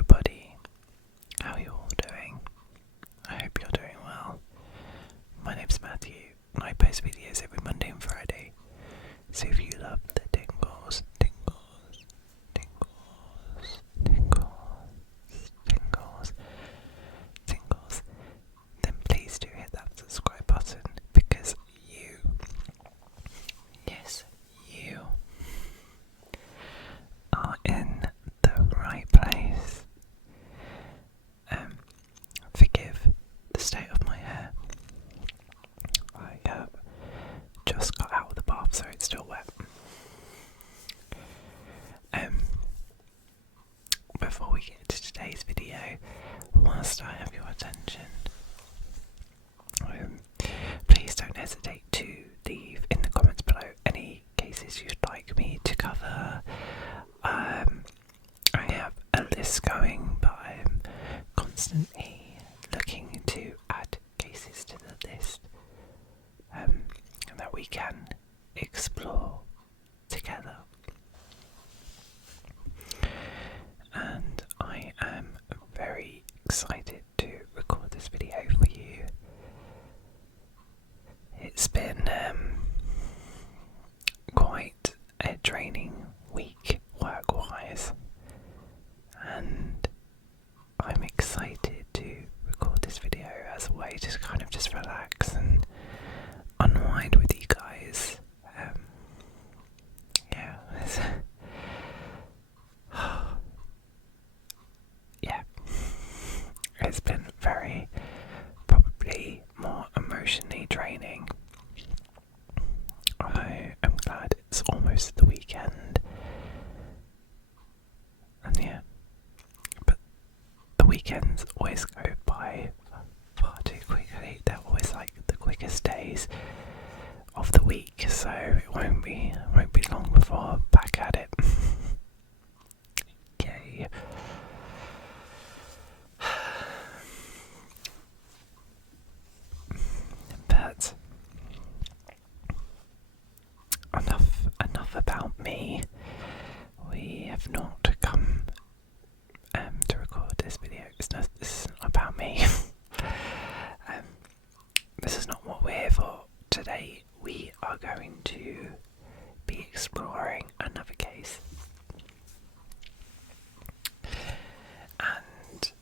everybody, how are you all doing? I hope you're doing well. My name's Matthew, and I post videos every Monday and Friday, so if you love the tingles, then please do hit that subscribe button, because you, yes, you, are in the right place. Forgive the state of my hair. I have just got out of the bath, so it's still wet. Before we get to today's video, whilst I have your attention, please don't hesitate to leave in the comments below any cases you'd like me to cover. I have a list going, but I'm constantly looking to add cases to the list that we can explore together. And I am very excited to record this video for you. It's been quite a draining week work-wise, and I'm excited to record this video as a way to kind of just relax and unwind with you guys. It's been probably more emotionally draining. I am glad it's almost the weekend. And but the weekends always go by far too quickly. They're always like the quickest days of the week, so it won't be long before I'm back at it. Yay. But enough about me. We have not come to record this video. This is not about me. This is not what we're here for. Today we are going to be exploring another case. And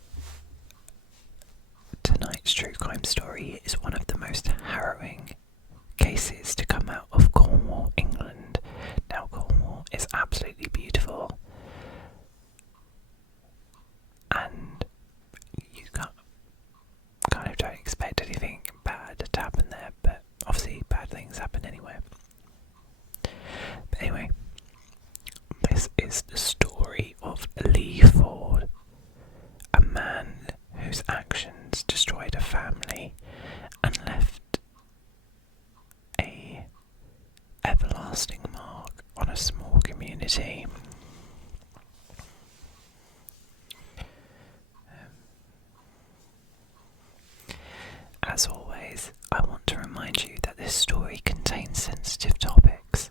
tonight's true crime story is one of the most harrowing cases to come out of Cornwall, England. Now, Cornwall is absolutely beautiful, and you kind of don't expect anything bad to happen there, but obviously bad things happen anyway. But anyway, this is the story of Lee Ford, a man whose actions destroyed a family and left a everlasting mark on a small community. As always, I want to remind you that this story contains sensitive topics,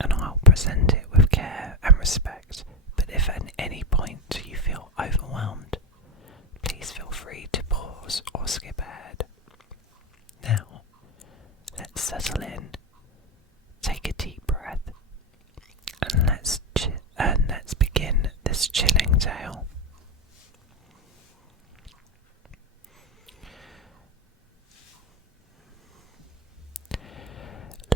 and I'll present it with care and respect, but if at any point you feel overwhelmed, please feel free to pause or skip ahead. Now, let's settle in, take a deep breath, and let's begin this chilling tale.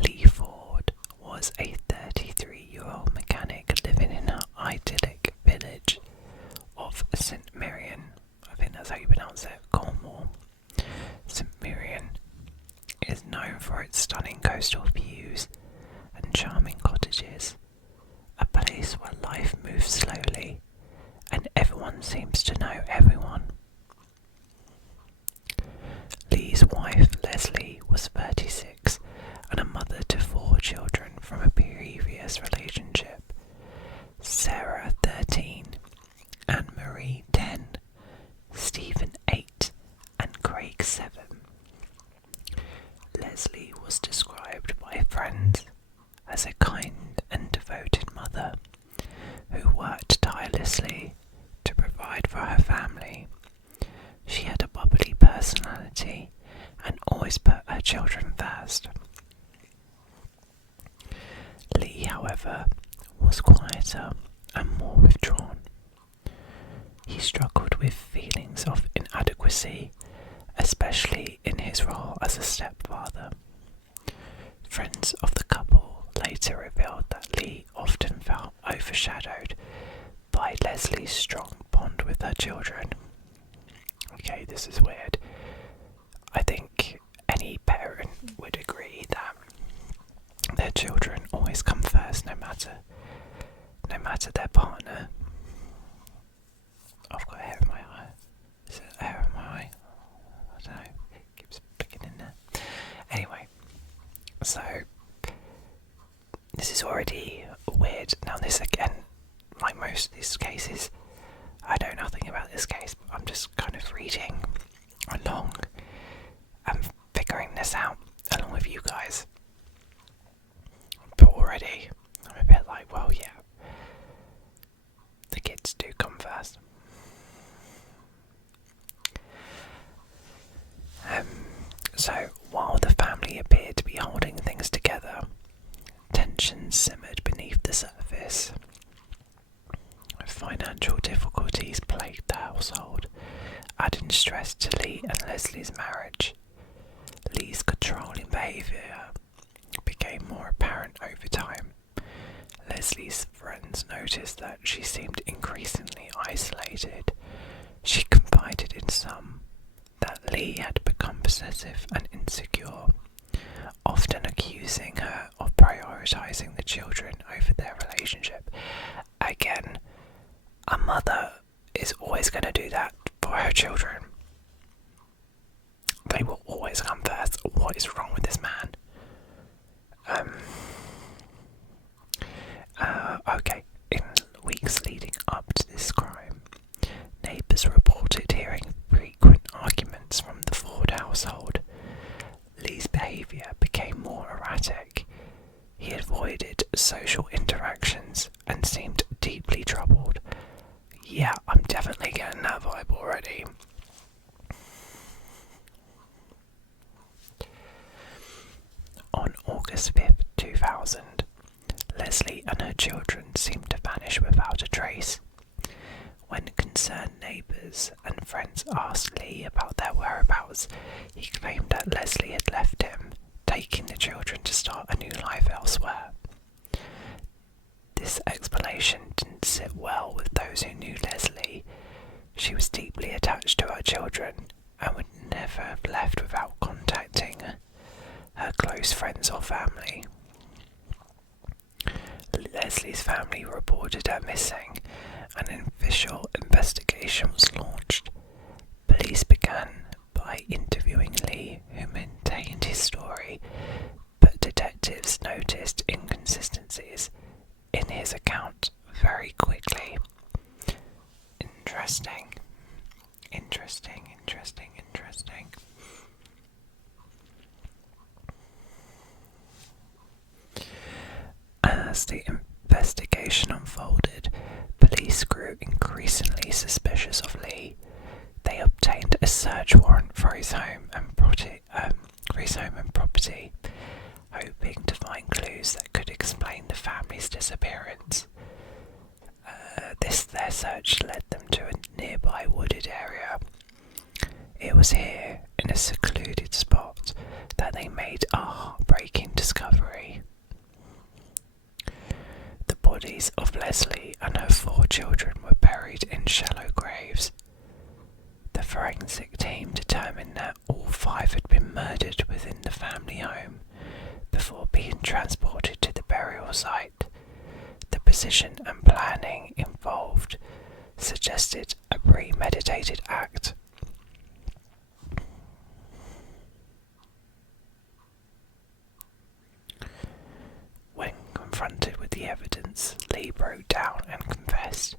Lee Ford was a 33-year-old mechanic living in an idyllic village of St. Merryn. I think that's how you pronounce it, Cornwall. St. Merryn is known for its stunning coastal views and charming cottages, a place where life moves slowly and everyone seems to know everyone. Lee's wife, Leslie, was 36 and a mother to 4 children from a previous relationship: Sarah, 13, Anne-Marie, 10, Stephen, 8, and Craig, 7. Leslie was described by friends as a kind and devoted mother who worked tirelessly however, was quieter and more withdrawn. He struggled with feelings of inadequacy, especially in his role as a stepfather. Friends of the couple later revealed that Lee often felt overshadowed by Leslie's strong bond with her children. Okay, this is weird. I think any parent would agree that their children always come first, no matter their partner. I've got hair in my eye. Is it hair in my eye? I don't know. It keeps picking in there. Anyway, so this is already weird. Now this again, like most of these cases, I know nothing about this case, but I'm just kind of reading along and figuring this out along with you guys. But already, I'm a bit like, well, yeah, the kids do come first. So, while the family appeared to be holding things together, tensions simmered beneath the surface. Financial difficulties plagued the household, adding stress to Lee and Leslie's marriage. Lee's controlling behaviour became more apparent over time. Leslie's friends noticed that she seemed increasingly isolated. She confided in some that Lee had become possessive and insecure, often accusing her of prioritising the children over their relationship. Again, a mother is always going to do that for her children. They will always come first. What is wrong with this man? Okay, in the weeks leading up to this crime, neighbours reported hearing frequent arguments from the Ford household. Lee's behaviour became more erratic. He avoided social interactions and seemed deeply troubled. Yeah, I'm definitely getting that vibe already. On August 5th, 2000, Leslie and her children seemed to vanish without a trace. When concerned neighbours and friends asked Lee about their whereabouts, he claimed that Leslie had left him, taking the children to start a new life elsewhere. This explanation didn't sit well with those who knew Leslie. She was deeply attached to her children and would never have left without contacting her close friends or family. Leslie's family reported her missing, and an official investigation was launched. Police began by interviewing Lee, who maintained his story, but detectives noticed inconsistencies in his account very quickly. Interesting. As the investigation unfolded, police grew increasingly suspicious of Lee. They obtained a search warrant for his home and property, hoping to find clues that could explain the family's disappearance. Their search led them to a nearby wooded area. It was here, in a secluded spot, that they made a heartbreaking discovery. The bodies of Leslie and her 4 children were buried in shallow graves. The forensic team determined that all 5 had been murdered within the family home before being transported to the burial site. The precision and planning involved suggested a premeditated act. When confronted with the evidence, Lee broke down and confessed.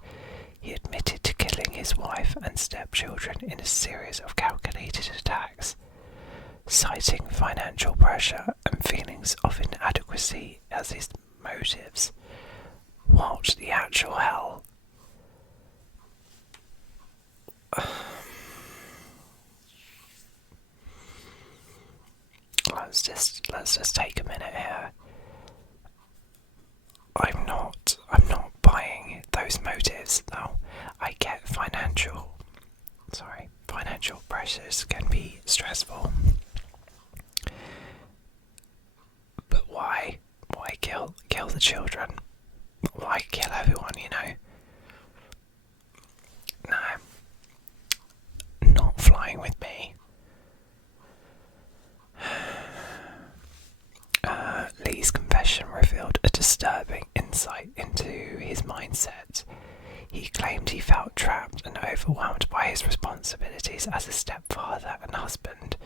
He admitted to killing his wife and stepchildren in a series of calculated attacks, citing financial pressure and feelings of inadequacy as his motives. What the actual hell? Let's just take a minute here. I'm I'm not buying those motives. Now, I get financial pressures can be stressful. But why? Why kill the children? Why kill everyone, No. Not flying with me. Lee's confession revealed a disturbing insight into his mindset. He claimed he felt trapped and overwhelmed by his responsibilities as a stepfather and husband.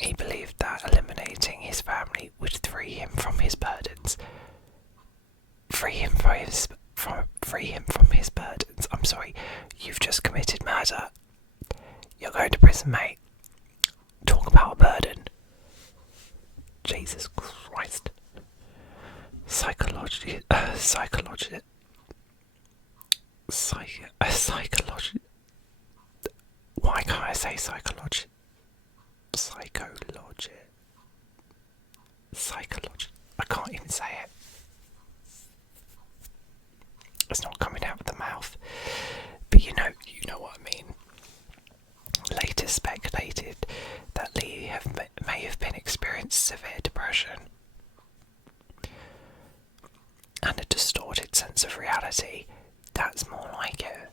He believed that eliminating his family would free him from his burdens. Free him from his burdens. I'm sorry, you've just committed murder. You're going to prison, mate. Talk about a burden. Jesus Christ. Psychology. Why can't I say psychology? Psychology. I can't even say it. It's not coming out of the mouth. But you know what I mean. Later speculated that Lee may have been experiencing severe depression and a distorted sense of reality. That's more like it.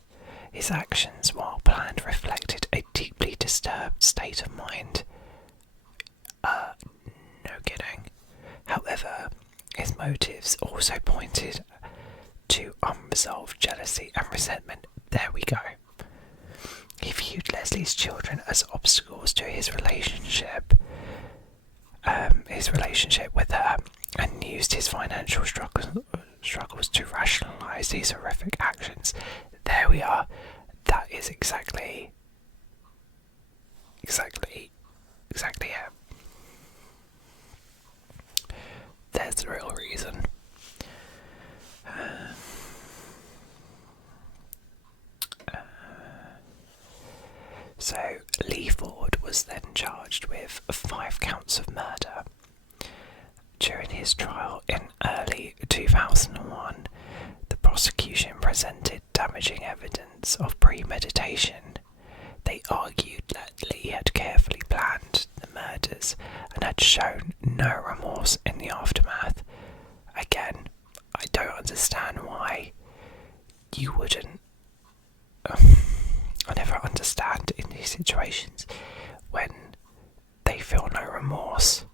His actions, while planned, reflected a deeply disturbed state of mind. No kidding. However, his motives also pointed to unresolved jealousy and resentment. There we go. He viewed Leslie's children as obstacles to his relationship with her, and used his financial struggles to rationalise these horrific actions. There we are. That is exactly it. There's the real reason. So Lee Ford was then charged with 5 counts of murder. During his trial in early 2001, the prosecution presented damaging evidence of premeditation. They argued that Lee had carefully planned the murders and had shown no remorse in the aftermath. Again, I don't understand why you wouldn't. I never understand in these situations when they feel no remorse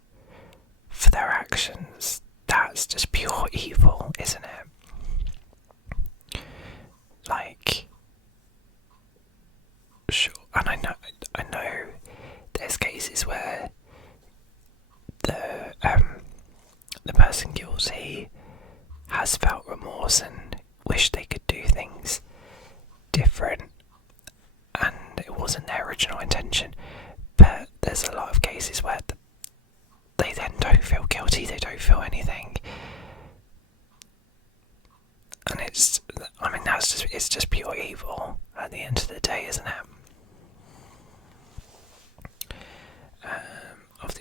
for their actions. That's just pure evil, isn't it? Like, sure, and I know there's cases where the person guilty has felt remorse and wished they could do things different, and it wasn't their original intention. But there's a lot of cases where they then don't feel guilty, they don't feel anything, and it's just pure evil at the end of the day, isn't it?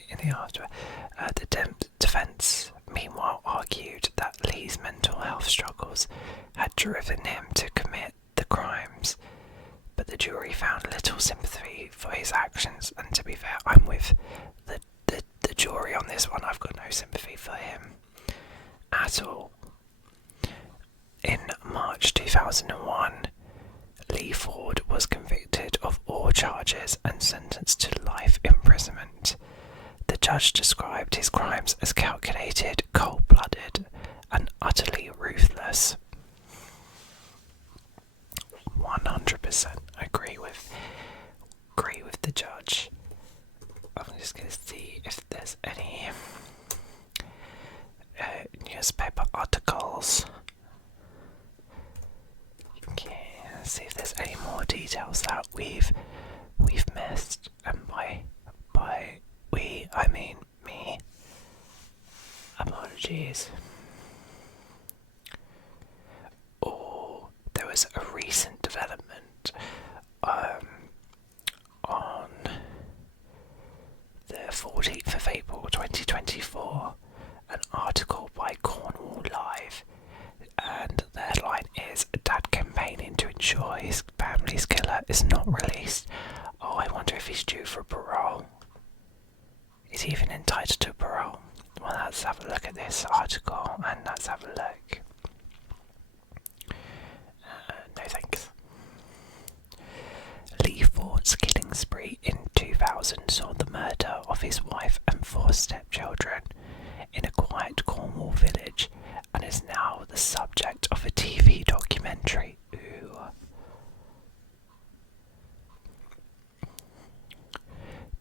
In the aftermath, the defence meanwhile argued that Lee's mental health struggles had driven him to commit the crimes, but the jury found little sympathy for his actions. And to be fair, I'm with the jury on this one. I've got no sympathy for him at all. In March 2001, Lee Ford was convicted of all charges and sentenced to life imprisonment. The judge described his crimes as calculated, cold-blooded, and utterly ruthless. 100% agree with the judge. I'm just going to see if there's any newspaper articles. Okay, let's see if there's any more details that we've missed, and by we I mean me. Apologies. Oh, there was a recent development on the 14th of April 2024, an article by Cornwall at this article and let's have a look. No thanks. Lee Ford's killing spree in 2000 saw the murder of his wife and 4 stepchildren in a quiet Cornwall village and is now the subject of a TV documentary. Ooh.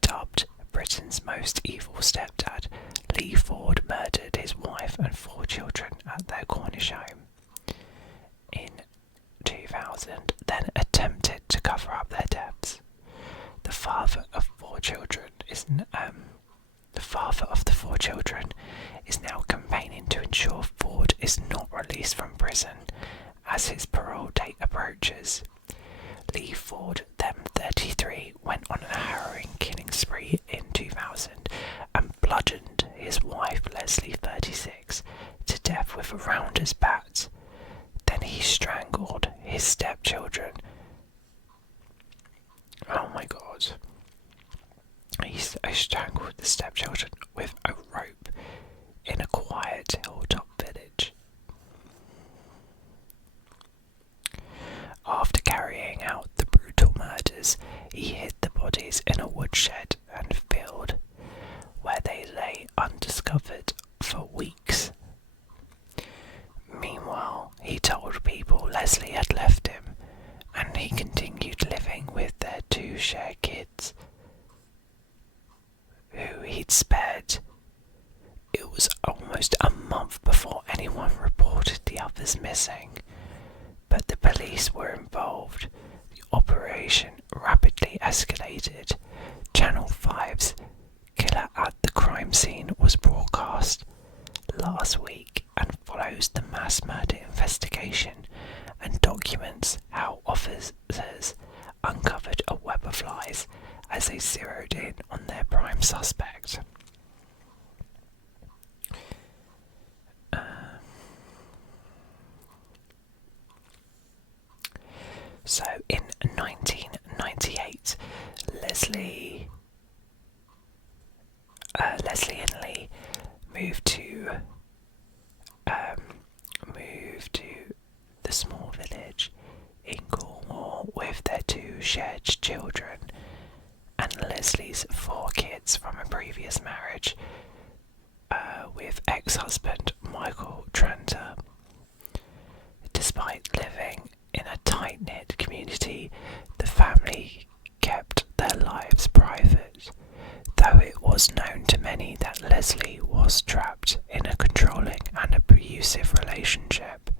Dubbed Britain's most evil stepdad, Lee Ford murdered his wife and 4 children at their Cornish home in 2000, then attempted to cover up their deaths. The father of the 4 children is now campaigning to ensure Ford is not released from prison as his parole date approaches. Lee Ford, then 33, went on a harrowing killing spree in 2000 and bludgeoned his wife Leslie, 36, to death with a rounder's bat. Then he strangled his stepchildren. Oh my god. He strangled the stepchildren with a rope in a quiet hilltop village. After carrying out the brutal murders, he hid the bodies in a woodshed and field, where they lay undiscovered for weeks. Meanwhile, he told people Leslie had left him, and he continued living with their 2 shared kids, who he'd spared. It was almost a month before anyone reported the others missing, but the police were involved. The operation rapidly escalated. Channel 5's Killer at the Crime Scene was broadcast last week and follows the mass murder investigation and documents how officers uncovered a web of lies as they zeroed in on their prime suspect. So in 1998, Leslie and Lee moved to the small village in Cornwall with their 2 shared children and Leslie's 4 kids from a previous marriage with ex-husband Michael Tranter. Despite living in a tight-knit community, the family kept their lives private, though it was known to many that Leslie was trapped in a controlling and abusive relationship.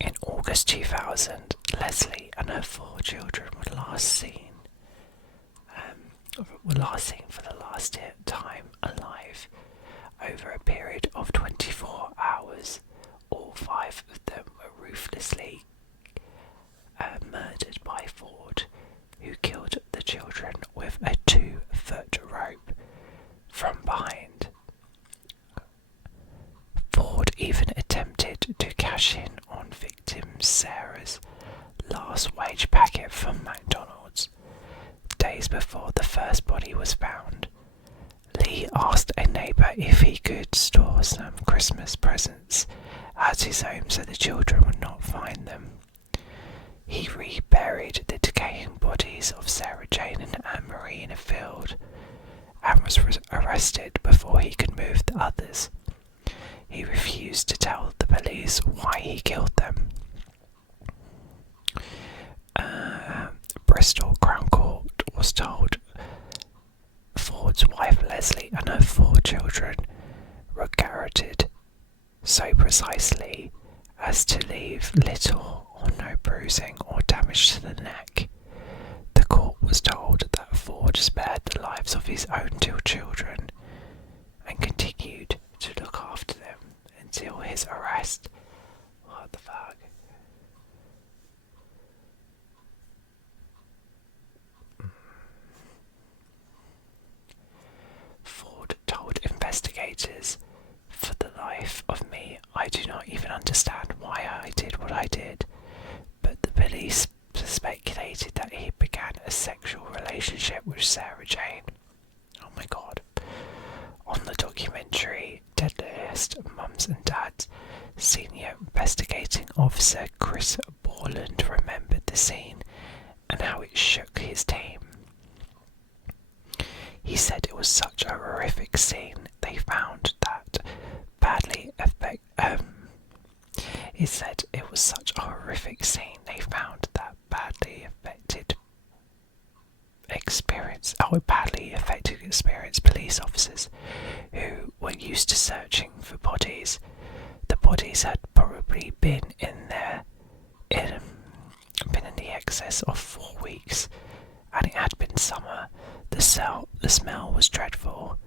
In August 2000, Leslie and her 4 children were last seen for the last time alive over a period of 24 hours. All 5 of them were ruthlessly murdered by Ford, who killed the children with a 2-foot rope from behind. Ford even attempted to cash in on victim Sarah's last wage packet from McDonald's. Days before the first body was found, Lee asked a neighbour if he could store some Christmas presents at his home so the children would not find them. He reburied the decaying bodies of Sarah Jane and Anne-Marie in a field and was arrested before he could move the others. He refused to tell the police why he killed them. Bristol Crown Court was told Ford's wife Leslie and her 4 children were garroted so precisely as to leave little or no bruising or damage to the neck. The court was told that Ford spared the lives of his own 2 children and continued to look after them until his arrest. What the fuck? Ford told investigators, "For the life of me, I do not even understand why I did what I did, but the police speculated that he began a sexual relationship with Sarah Jane." Oh my god. On the documentary Trust Mums and Dads. Senior Investigating Officer Chris Borland remembered the scene and how it shook his team. He said it was such a horrific scene they found that badly affected experienced police officers who were used to searching for bodies. The bodies had probably been in the excess of 4 weeks, and it had been summer. The smell was dreadful.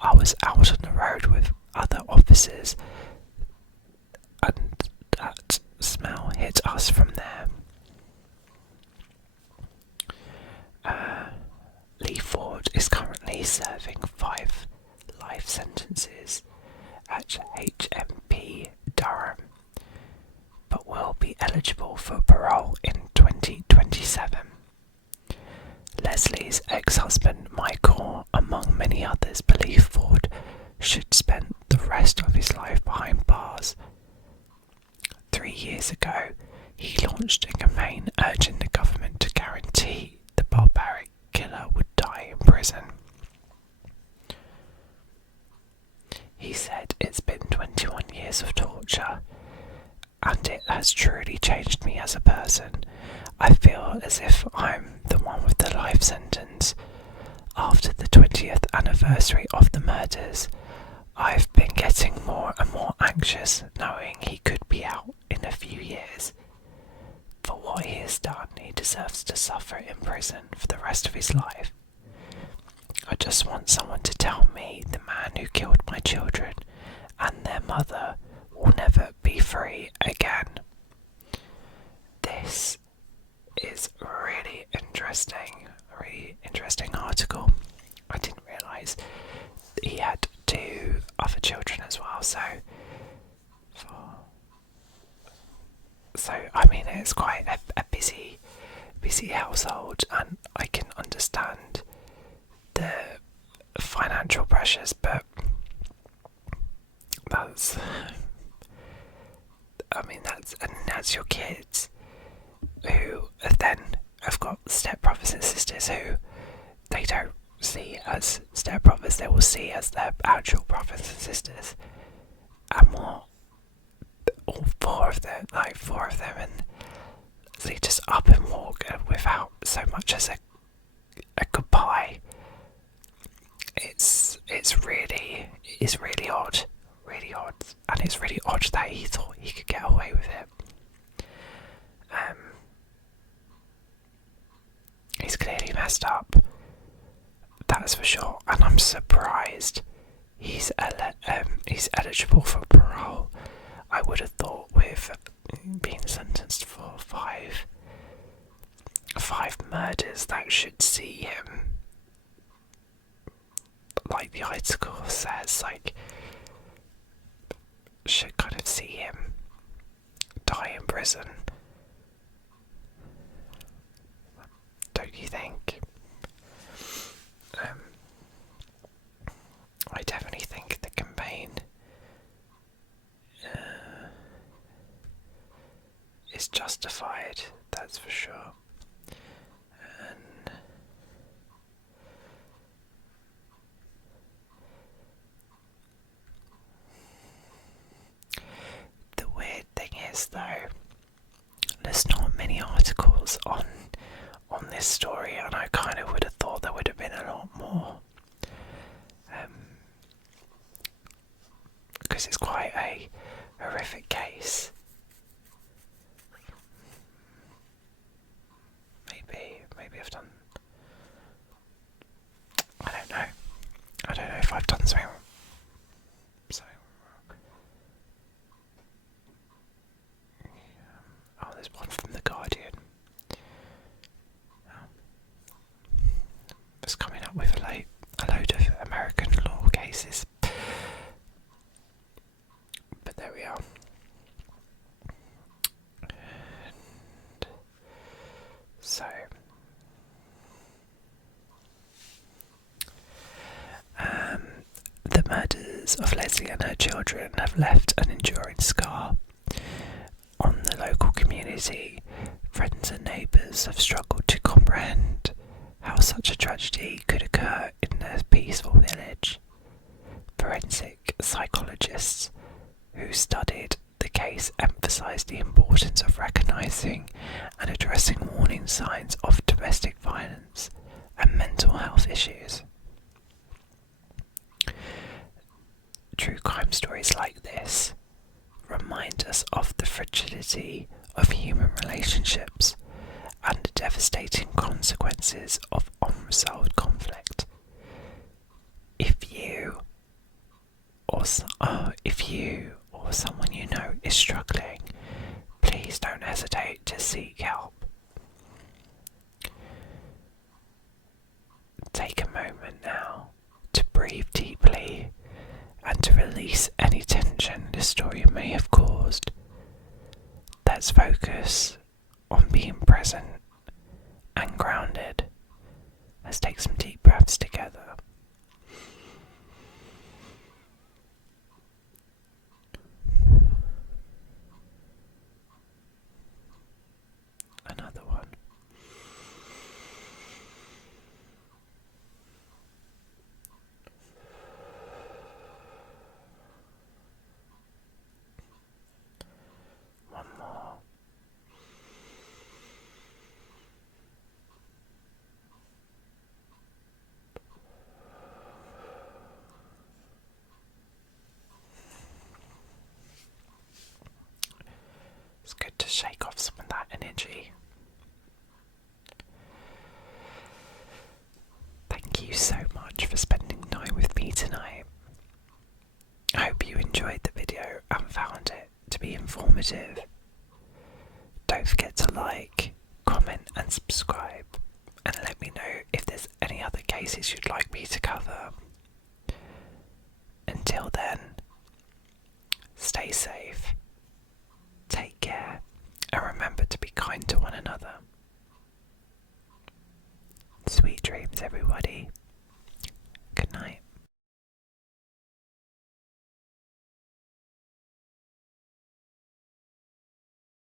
I was out on the road with other officers, and that smell hit us from there. Lee Ford is currently serving 5 life sentences at HMP Durham, but will be eligible for parole in 2027. Leslie's ex-husband Michael, among many others, believe Ford should spend the rest of his life behind bars. 3 years ago, he launched a campaign urging the government to guarantee the barbaric killer would die in prison. He said, "It's been 21 years of torture, and it has truly changed me as a person. I feel as if I'm the one with the life sentence. After the 20th anniversary of the murders, I've been getting more and more anxious, knowing he could be out in a few years. For what he has done, he deserves to suffer in prison for the rest of his life. I just want someone to tell me the man who killed my children and their mother will never be free again." This is a really interesting article. I didn't realise he had 2 other children as well, so I mean, it's quite a busy household, and I can understand the financial pressures, but that's your kids who then have got stepbrothers and sisters who they don't see as stepbrothers, they will see as their actual brothers and sisters, and all 4 of them, and they just up and walk without so much as a goodbye. It's really odd, and it's really odd that he thought he could get away with it. He's clearly messed up, that's for sure, and I'm surprised he's eligible for parole. I would have thought with being sentenced for 5 murders, that should see him, like the article says, should kind of see him die in prison. Don't you think? I definitely think the campaign is justified, that's for sure. And the weird thing is, though, there's not many articles on this story, and I kind of would have thought there would have been a lot more, because it's quite a horrific case. Maybe I've done, I don't know if I've done something wrong. Oh, there's one from The Guardian. It's coming up with a load of American law cases. But there we are. and her children have left an enduring scar on the local community. Friends and neighbours have struggled to comprehend how such a tragedy could occur in a peaceful village. Forensic psychologists who studied the case emphasised the importance of recognising and addressing warning signs of domestic violence and mental health issues. True crime stories like this remind us of the fragility of human relationships and the devastating consequences of unresolved conflict. If you or someone you know is struggling, please don't hesitate to seek help. Take a moment now to breathe deeply and to release any tension this story may have caused. Let's focus on being present and grounded. Let's take some deep breaths together. Another one. One more. It's good to shake off some of that energy. Thank you so much for spending time with me tonight. I hope you enjoyed the video and found it to be informative. Don't forget to like, comment and subscribe, and let me know if there's any other cases you'd like me to cover. Until then,